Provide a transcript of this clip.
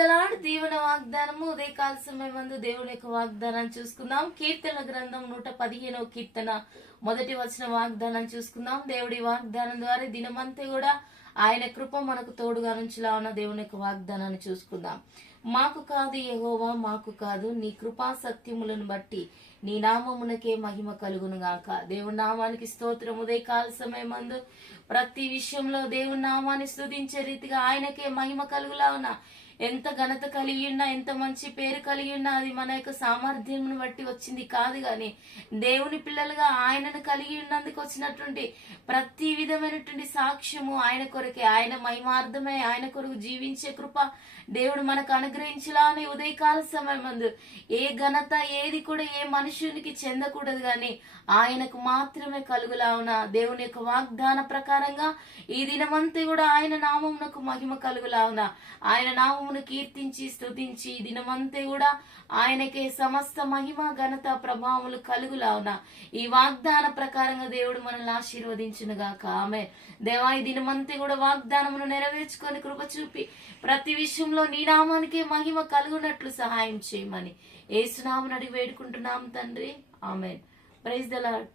The lord. దీవెన వాగ్దానము ఉదయకాల సమయమందు దేవుని యొక్క వాగ్దానాన్ని చూసుకుందాం. కీర్తన గ్రంథం 115వ కీర్తన మొదటి వచన వాగ్దానం చూసుకుందాం. దేవుడి వాగ్దానం ద్వారా దినమంతా కూడా ఆయన కృప మనకు తోడుగా నుంచిలా ఉన్న దేవుని యొక్క వాగ్దానాన్ని చూసుకుందాం. మాకు కాదు యెహోవా, మాకు కాదు, నీ కృపా సత్యములను బట్టి నీ నామమునకే మహిమ కలుగును గాక. దేవుని నామానికి స్తోత్రం. ఉదయకాల సమయమందు ప్రతి విషయంలో దేవుని నామాన్ని స్తుతించే రీతిగా ఆయనకే మహిమ కలుగులా ఉన్నా, ఎంత ఘనత కలిగి ఉన్నా, ఎంత మంచి పేరు కలిగి ఉన్నా అది మన యొక్క సామర్థ్యం బట్టి వచ్చింది కాదు, కానీ దేవుని పిల్లలుగా ఆయనను కలిగి ఉన్నందుకు వచ్చినటువంటి ప్రతి విధమైనటువంటి సాక్ష్యము ఆయన కొరకే. ఆయన మహిమార్థమే, ఆయన కొరకు జీవించే కృప దేవుడు మనకు అనుగ్రహించలా అని ఉదయకాల సమయమందు ఏ ఘనత ఏది కూడా ఏ మనుషునికి చెందకూడదు, కానీ ఆయనకు మాత్రమే కలుగులా ఉన్న దేవుని యొక్క వాగ్దాన ప్రకారంగా ఈ దినమంతా కూడా ఆయన నామమునకు మహిమ కలుగులా ఉన్న, ఆయన నామమును కీర్తించి స్తుతించి ఈ దినమంతా కూడా ఆయనకే సమస్త మహిమ ఘనత ప్రభావములు కలుగులా ఉన్న ఈ వాగ్దాన ప్రకారంగా దేవుడు మనల్ని ఆశీర్వదించునుగాక. ఆమె దేవా, ఈ దినమంతా కూడా వాగ్దానమును నెరవేర్చుకొని కృప చూపి ప్రతి విషయంలో నీ నామానికే మహిమ కలుగునట్లు సహాయం చేయమని యేసునామమున అడిగి వేడుకుంటున్నాం తండ్రి. ఆమెన్. Praise the lord.